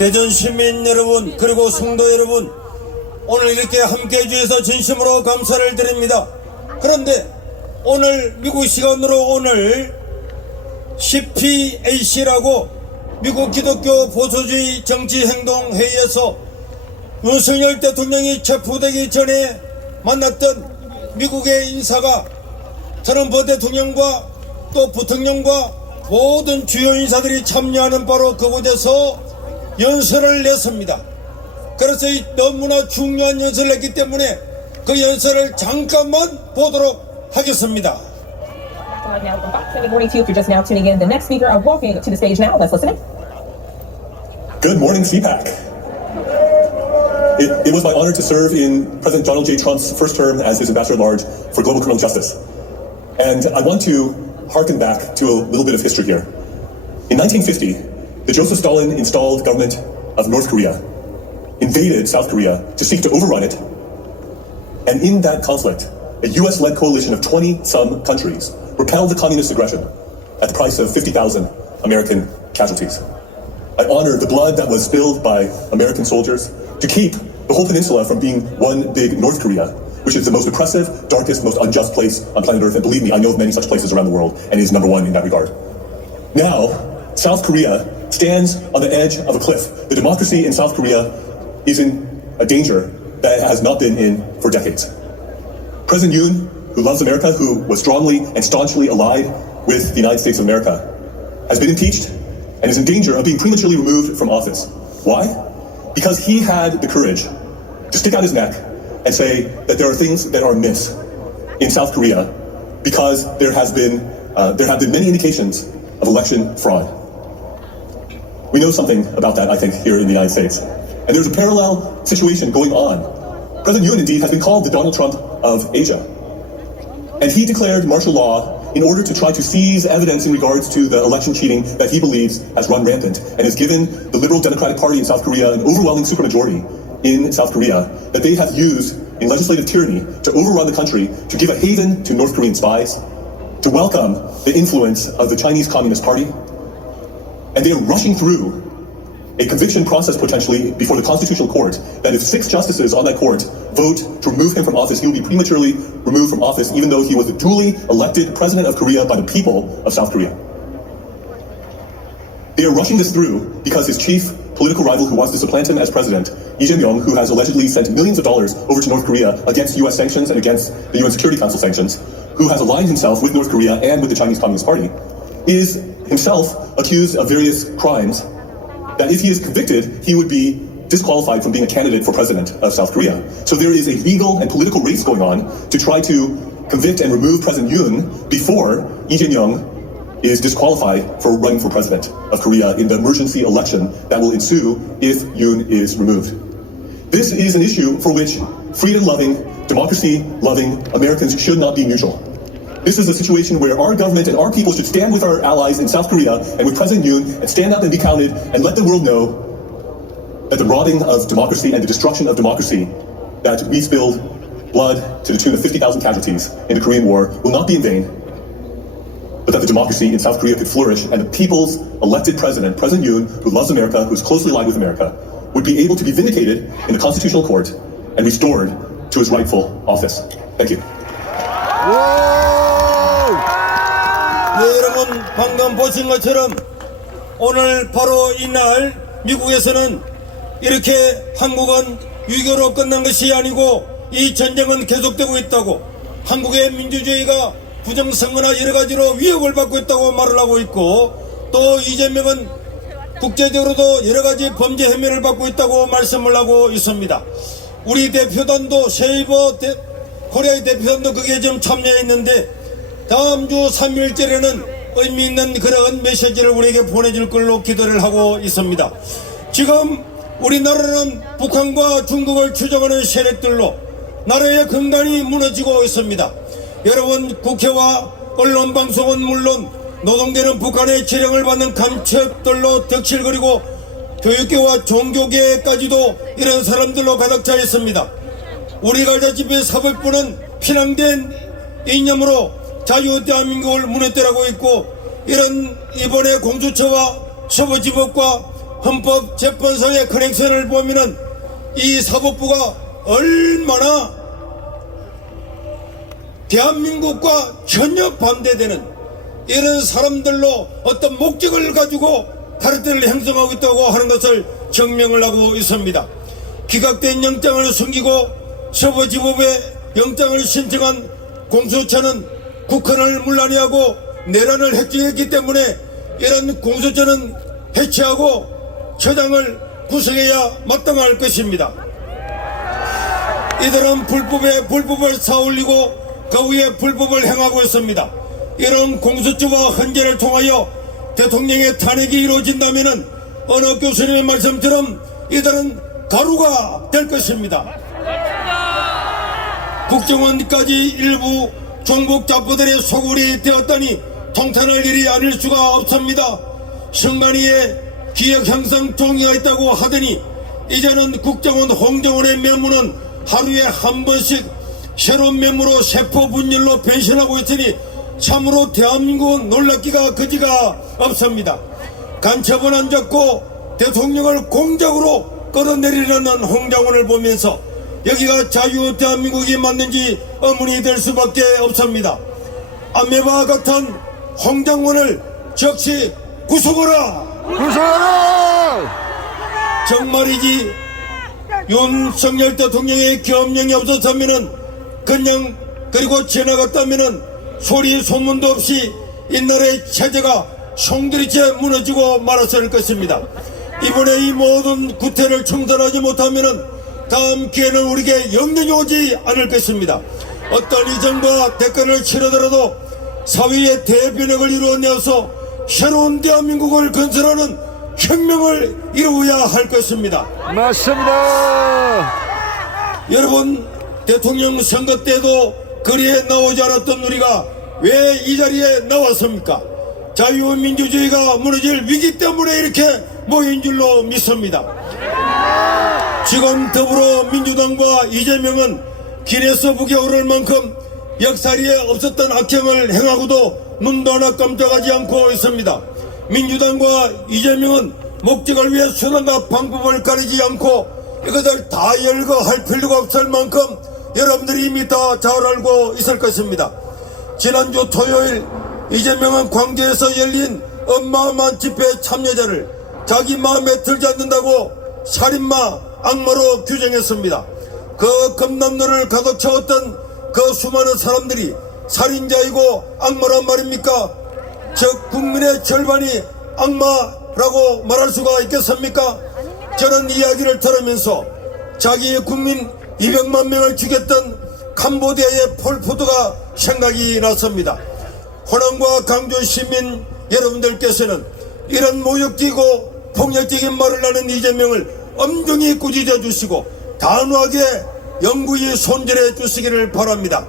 대전 시민 여러분, 그리고 성도 여러분, 오늘 이렇게 함께해 주셔서 진심으로 감사를 드립니다. 그런데 오늘 미국 시간으로 오늘 CPAC라고 미국 기독교 보수주의 정치행동회의에서 윤석열 대통령이 체포되기 전에 만났던 미국의 인사가 트럼프 대통령과 또 부통령과 모든 주요 인사들이 참여하는 바로 그곳에서 연설을 냈습니다. 그래서 이 너무나 중요한 연설을 했기 때문에 그 연설을 잠깐만 보도록 하겠습니다. Good morning to you if you're just now tuning in. The next speaker walking to the stage now. Let's listen. Good morning, CPAC. It was my honor to serve in President Donald J. Trump's first term as his ambassador-at-large for global criminal justice. And I want to harken back to a little bit of history here. In 1950, the Joseph Stalin installed government of North Korea invaded South Korea to seek to overrun it. And in that conflict, a US-led coalition of 20-some countries repelled the communist aggression at the price of 50,000 American casualties. I honor the blood that was spilled by American soldiers to keep the whole peninsula from being one big North Korea, which is the most oppressive, darkest, most unjust place on planet Earth. And believe me, I know of many such places around the world, and is number one in that regard. Now, South Korea stands on the edge of a cliff. The democracy in South Korea is in a danger that it has not been in for decades. President Yoon, who loves America, who was strongly and staunchly allied with the United States of America, has been impeached and is in danger of being prematurely removed from office. Why? Because he had the courage to stick out his neck and say that there are things that are amiss in South Korea because there have been many indications of election fraud. We know something about that, I think, here in the United States. And there's a parallel situation going on. President Yoon, indeed, has been called the Donald Trump of Asia. And he declared martial law in order to try to seize evidence in regards to the election cheating that he believes has run rampant and has given the Liberal Democratic Party in South Korea an overwhelming supermajority in South Korea that they have used in legislative tyranny to overrun the country, to give a haven to North Korean spies, to welcome the influence of the Chinese Communist Party. And they are rushing through a conviction process potentially before the Constitutional Court that if 6 justices on that court vote to remove him from office, he will be prematurely removed from office even though he was the duly elected president of Korea by the people of South Korea. They are rushing this through because his chief political rival who wants to supplant him as president, Lee Jae-myung, who has allegedly sent millions of dollars over to North Korea against US sanctions and against the UN Security Council sanctions, who has aligned himself with North Korea and with the Chinese Communist Party, is himself accused of various crimes that if he is convicted, he would be disqualified from being a candidate for president of South Korea. So there is a legal and political race going on to try to convict and remove President Yoon before Lee Jae-myung is disqualified for running for president of Korea in the emergency election that will ensue if Yoon is removed. This is an issue for which freedom-loving, democracy-loving Americans should not be neutral. This is a situation where our government and our people should stand with our allies in South Korea and with President Yoon and stand up and be counted and let the world know that the rotting of democracy and the destruction of democracy, that we spilled blood to the tune of 50,000 casualties in the Korean War, will not be in vain, but that the democracy in South Korea could flourish and the people's elected president, President Yoon, who loves America, who is closely allied with America, would be able to be vindicated in the Constitutional Court and restored to his rightful office. Thank you. 네, 여러분 방금 보신 것처럼 오늘 바로 이날 미국에서는 이렇게 한국은 유교로 끝난 것이 아니고 이 전쟁은 계속되고 있다고, 한국의 민주주의가 부정선거나 여러가지로 위협을 받고 있다고 말을 하고 있고, 또 이재명은 국제적으로도 여러가지 범죄 혐의를 받고 있다고 말씀을 하고 있습니다. 우리 대표단도 세이버 코리아의 대표단도 거기에 좀 참여했는데 다음 주 3일째에는 의미 있는 그런 메시지를 우리에게 보내줄 걸로 기대를 하고 있습니다. 지금 우리나라는 북한과 중국을 추종하는 세력들로 나라의 근간이 무너지고 있습니다. 여러분, 국회와 언론방송은 물론 노동계는 북한의 지령을 받는 간첩들로 덕실거리고 교육계와 종교계까지도 이런 사람들로 가득 차 있습니다. 우리가 알다시피 사법부는 피난된 이념으로 자유 대한민국을 무너뜨리고 있고, 이런 이번에 공수처와 서부지법과 헌법재판소의 커넥션을 보면은 이 사법부가 얼마나 대한민국과 전혀 반대되는 이런 사람들로 어떤 목적을 가지고 카르텔을 형성하고 있다고 하는 것을 증명을 하고 있습니다. 기각된 영장을 숨기고 서부지법에 영장을 신청한 공수처는 국헌을 문란히하고 내란을 획득했기 때문에 이런 공수처는 해체하고 처장을 구성해야 마땅할 것입니다. 이들은 불법에 불법을 쌓아올리고 그 위에 불법을 행하고 있습니다. 이런 공수처와 헌재를 통하여 대통령의 탄핵이 이루어진다면 어느 교수님의 말씀처럼 이들은 가루가 될 것입니다. 국정원까지 일부 종북 잡부들의 소굴이 되었다니 통탄할 일이 아닐 수가 없습니다. 성만이의 기억 향상 종이가 있다고 하더니 이제는 국정원 홍정원의 면모는 하루에 한 번씩 새로운 면모로 세포 분열로 변신하고 있으니 참으로 대한민국은 놀랍기가 거지가 없습니다. 간첩은 안 잡고 대통령을 공작으로 끌어내리려는 홍정원을 보면서 여기가 자유 대한민국이 맞는지 의문이 될 수밖에 없습니다. 아메바 같은 홍정원을 즉시 구속하라! 구속하라! 정말이지 윤석열 대통령의 계엄령이 없었다면은 그냥 그리고 지나갔다면은 소리 소문도 없이 이 나라의 체제가 송두리째 무너지고 말았을 것입니다. 이번에 이 모든 구태를 청산하지 못하면은 다음 기회는 우리에게 영영이 오지 않을 것입니다. 어떤 이전과 대가를 치르더라도 사회의 대변혁을 이루어내어서 새로운 대한민국을 건설하는 혁명을 이루어야 할 것입니다. 맞습니다. 여러분, 대통령 선거 때도 거리에 나오지 않았던 우리가 왜 이 자리에 나왔습니까? 자유민주주의가 무너질 위기 때문에 이렇게 모인 줄로 믿습니다. 지금 더불어민주당과 이재명은 기네스북에 오를 만큼 역사리에 없었던 악행을 행하고도 눈도 하나 깜짝하지 않고 있습니다. 민주당과 이재명은 목적을 위해 수단과 방법을 가리지 않고 이것을 다 열거할 필요가 없을 만큼 여러분들이 이미 다 잘 알고 있을 것입니다. 지난주 토요일 이재명은 광주에서 열린 어마어마한 집회 참여자를 자기 마음에 들지 않는다고 살인마, 악마로 규정했습니다. 그 금남로를 가득 채웠던 그 수많은 사람들이 살인자이고 악마란 말입니까? 즉 국민의 절반이 악마라고 말할 수가 있겠습니까? 저는 이야기를 들으면서 자기 국민 200만 명을 죽였던 캄보디아의 폴포트가 생각이 났습니다. 호남과 강주 시민 여러분들께서는 이런 모욕적이고 폭력적인 말을 하는 이재명을 엄중히 꾸짖어 주시고 단호하게 영구히 손절해 주시기를 바랍니다.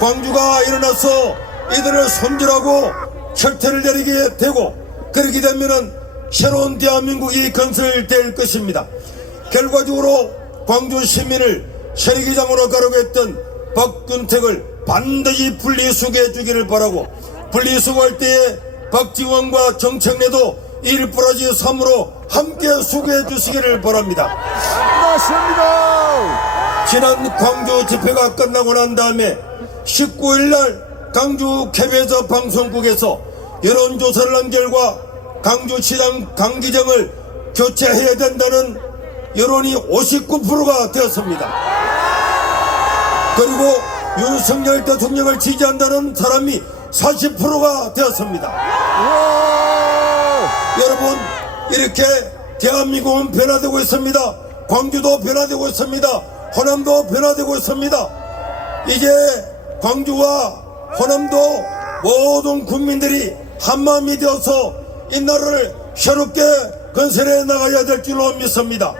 광주가 일어나서 이들을 손절하고 철퇴를 내리게 되고 그렇게 되면은 새로운 대한민국이 건설될 것입니다. 결과적으로 광주 시민을 세리기장으로 가려고 했던 박근택을 반드시 분리수거해 주기를 바라고 분리수거할 때에 박지원과 정청래도 1+3으로 함께 수거해 주시기를 바랍니다. 맞습니다. 지난 광주 집회가 끝나고 난 다음에 19일날 광주 KBS 방송국에서 여론조사를 한 결과 광주시장 강기정을 교체해야 된다는 여론이 59%가 되었습니다. 그리고 윤석열 대통령을 지지한다는 사람이 40%가 되었습니다. 여러분, 이렇게 대한민국은 변화되고 있습니다. 광주도 변화되고 있습니다. 호남도 변화되고 있습니다. 이제 광주와 호남도 모든 국민들이 한마음이 되어서 이 나라를 새롭게 건설해 나가야 될 줄로 믿습니다.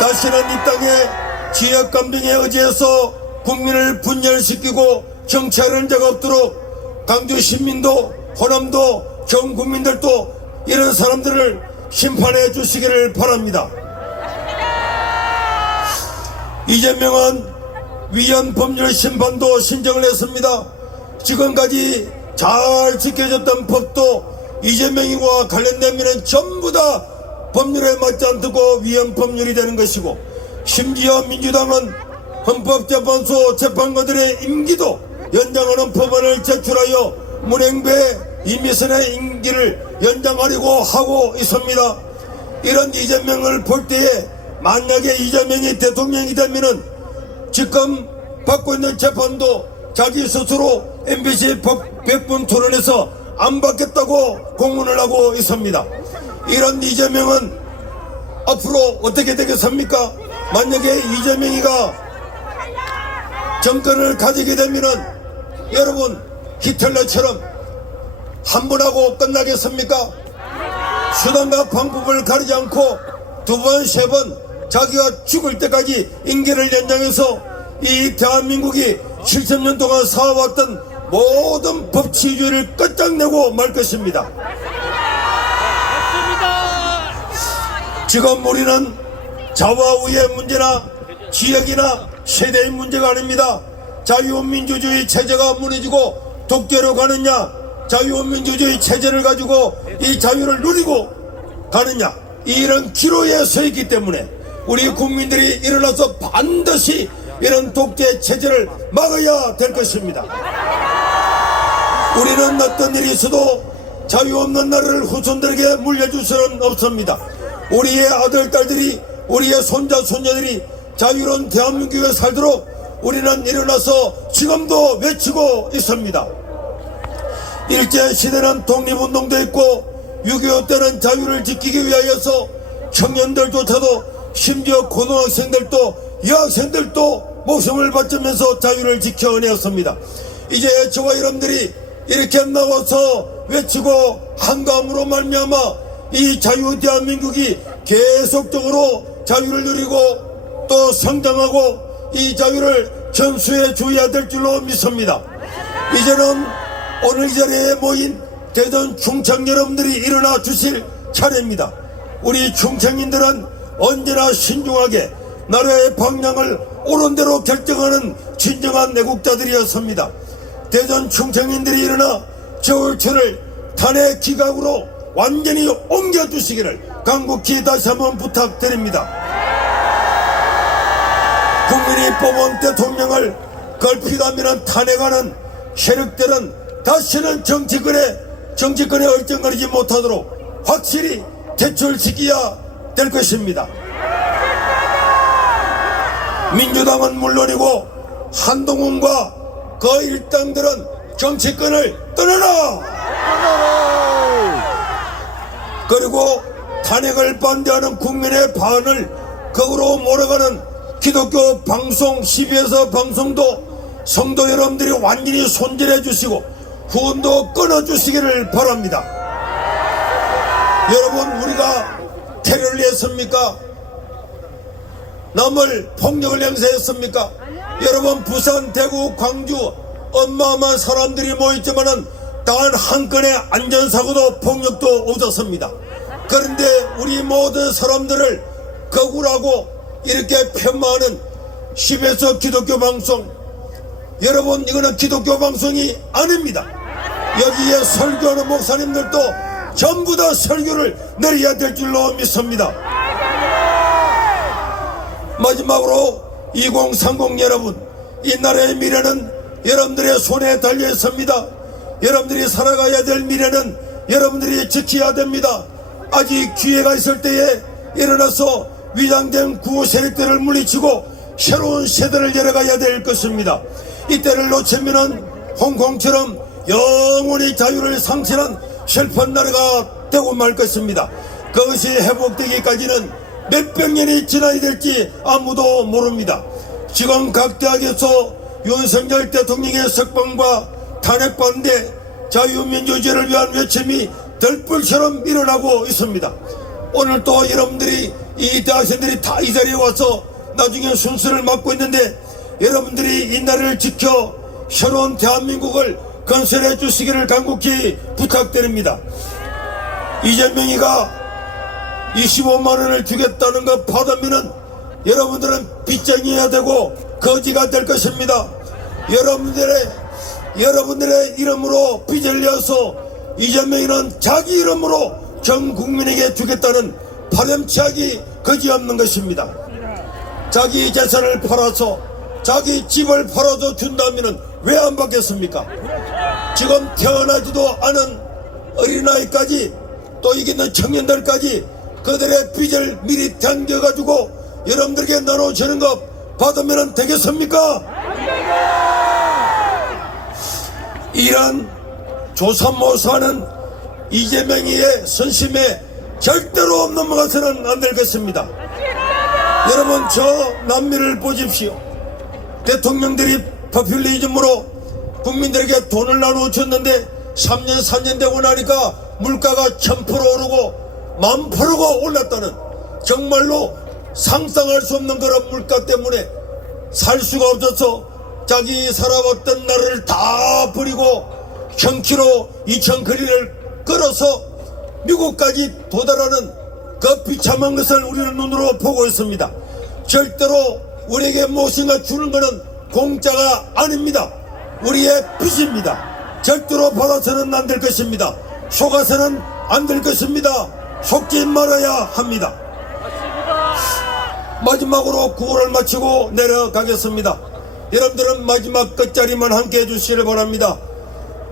다시는 이 땅에 지역 감정에 의지해서 국민을 분열시키고 정치하는 자가 없도록 광주 시민도 호남도 전 국민들도 이런 사람들을 심판해 주시기를 바랍니다. 이재명은 위헌 법률 심판도 신청을 했습니다. 지금까지 잘 지켜졌던 법도 이재명과 관련되면 전부 다 법률에 맞지 않고 위헌 법률이 되는 것이고, 심지어 민주당은 헌법재판소 재판관들의 임기도 연장하는 법안을 제출하여 문행배 이미선의 임기를 연장하려고 하고 있습니다. 이런 이재명을 볼 때에 만약에 이재명이 대통령이 되면은 지금 받고 있는 재판도 자기 스스로 MBC 100분 토론에서 안 받겠다고 공언을 하고 있습니다. 이런 이재명은 앞으로 어떻게 되겠습니까? 만약에 이재명이가 정권을 가지게 되면은 여러분 히틀러처럼 한 번 하고 끝나겠습니까? 수단과 방법을 가리지 않고 두 번, 세 번 자기가 죽을 때까지 임기를 연장해서 이 대한민국이 70년 동안 쌓아왔던 모든 법치주의를 끝장내고 말 것입니다. 지금 우리는 좌와우의 문제나 지역이나 세대의 문제가 아닙니다. 자유민주주의 체제가 무너지고 독재로 가느냐, 자유민주주의 체제를 가지고 이 자유를 누리고 가느냐, 이런 기로에 서 있기 때문에 우리 국민들이 일어나서 반드시 이런 독재 체제를 막아야 될 것입니다. 우리는 어떤 일이 있어도 자유 없는 나라를 후손들에게 물려줄 수는 없습니다. 우리의 아들, 딸들이, 우리의 손자, 손녀들이 자유로운 대한민국에 살도록 우리는 일어나서 지금도 외치고 있습니다. 일제시대는 독립운동도 있고 6.25 때는 자유를 지키기 위하여서 청년들조차도, 심지어 고등학생들도, 여학생들도 목숨을 바치면서 자유를 지켜내었습니다. 이제 저와 여러분들이 이렇게 나와서 외치고 한가함으로 말미암아 이 자유 대한민국이 계속적으로 자유를 누리고 또 성장하고 이 자유를 전수해 줘야 될 줄로 믿습니다. 이제는 오늘 이 자리에 모인 대전 충청 여러분들이 일어나 주실 차례입니다. 우리 충청인들은 언제나 신중하게 나라의 방향을 옳은 대로 결정하는 진정한 애국자들이었습니다. 대전 충청인들이 일어나 저울철을 탄핵 기각으로 완전히 옮겨주시기를 간곡히 다시 한번 부탁드립니다. 국민이 뽑은 대통령을 걸핏하면 탄핵하는 세력들은 다시는 정치권에 얼쩡거리지 못하도록 확실히 퇴출시켜야 될 것입니다. 민주당은 물론이고 한동훈과 그 일당들은 정치권을 떠나라! 그리고 탄핵을 반대하는 국민의 반을 거꾸로 몰아가는 기독교 방송 CBS 방송도 성도 여러분들이 완전히 손질해 주시고 후원도 끊어 주시기를 바랍니다. 여러분, 우리가 테러를 했습니까? 남을 폭력을 행사했습니까? 여러분, 부산, 대구, 광주 어마어마한 사람들이 모였지만은 단 한 건의 안전사고도 폭력도 없었습니다. 그런데 우리 모든 사람들을 거굴하고 이렇게 폄하하는 CBS 기독교 방송, 여러분, 이거는 기독교 방송이 아닙니다. 여기에 설교하는 목사님들도 전부 다 설교를 내려야 될 줄로 믿습니다. 마지막으로 2030 여러분, 이 나라의 미래는 여러분들의 손에 달려 있습니다. 여러분들이 살아가야 될 미래는 여러분들이 지켜야 됩니다. 아직 기회가 있을 때에 일어나서 위장된 구호 세력들을 물리치고 새로운 세대를 열어가야 될 것입니다. 이때를 놓치면은 홍콩처럼 영원히 자유를 상실한 슬픈 나라가 되고 말 것입니다. 그것이 회복되기까지는 몇백 년이 지나야 될지 아무도 모릅니다. 지금 각 대학에서 윤석열 대통령의 석방과 탄핵 반대, 자유민주주의를 위한 외침이 들불처럼 일어나고 있습니다. 오늘 또 여러분들이 이 대학생들이 다 이 자리에 와서 나중에 순서를 맡고 있는데 여러분들이 이 나라를 지켜 새로운 대한민국을 건설해 주시기를 간곡히 부탁드립니다. 이재명이가 25만원을 주겠다는 거 받으면은 여러분들은 빚쟁이가 되고 거지가 될 것입니다. 여러분들의 이름으로 빚을 내어서 이재명이는 자기 이름으로 전 국민에게 주겠다는 파렴치하기 그지없는 것입니다. 자기 재산을 팔아서 자기 집을 팔아서 준다면 왜 안 받겠습니까? 지금 태어나지도 않은 어린아이까지 또 여기 있는 청년들까지 그들의 빚을 미리 당겨가지고 여러분들에게 나눠주는 것 받으면 되겠습니까? 이런 조삼모사는 이재명이의 선심에 절대로 넘어가서는 안 될 것입니다. 여러분, 저 남미를 보십시오. 대통령들이 포퓰리즘으로 국민들에게 돈을 나눠줬는데 3년 4년 되고 나니까 물가가 1000% 오르고 10,000%가 올랐다는, 정말로 상상할 수 없는 그런 물가 때문에 살 수가 없어서 자기 살아왔던 나라를 다 버리고 1000km 2000거리를 걸어서 미국까지 도달하는 그 비참한 것을 우리는 눈으로 보고 있습니다. 절대로 우리에게 무엇인가 주는 것은 공짜가 아닙니다. 우리의 빚입니다. 절대로 받아서는 안 될 것입니다. 속아서는 안 될 것입니다. 속지 말아야 합니다. 마지막으로 구호를 마치고 내려가겠습니다. 여러분들은 마지막 끝자리만 함께 해주시길 바랍니다.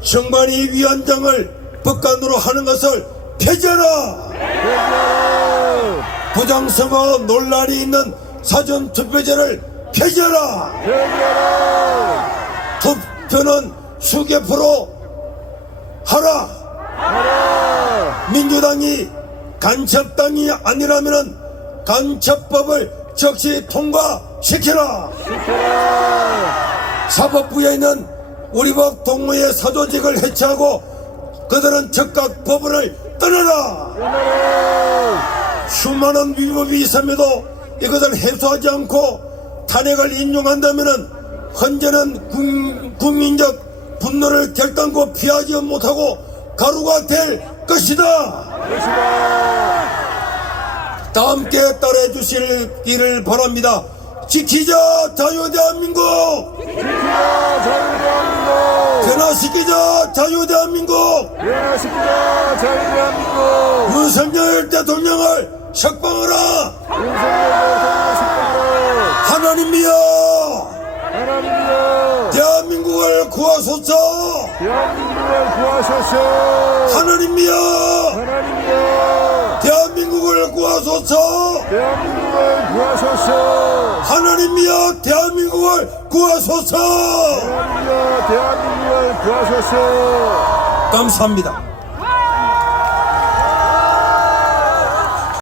정관위 위원장을 법관으로 하는 것을 폐지하라! 부정선거 논란이 있는 사전투표제를 폐지하라! 투표는 수개표로 하라! 민주당이 간첩당이 아니라면 간첩법을 즉시 통과시켜라! 사법부에 있는 우리 법 동무의 사조직을 해체하고 그들은 즉각 법원을 떠나라! 수많은 위법이 있음에도 이것을 해소하지 않고 탄핵을 인용한다면 현재는 국민적 분노를 결단코 피하지 못하고 가루가 될 것이다! 다 함께 따라해 주시기를 바랍니다. 지키자 자유대한민국! 지키자 자유대한민국! 변화시키자 자유대한민국! 변화시키자 자유대한민국! 윤석열 대통령을 석방하라! 하나님이여! 하나님이여! 대한민국을 구하소서! 대한민국을 구하소서! 하나님이여! 하나님이여! 대한민국을 구하소서! 대한민국을 구하소서! 하나님이여! 대한민국을 구하소서! 하나님이여! 대한민국을 구하소서! 감사합니다.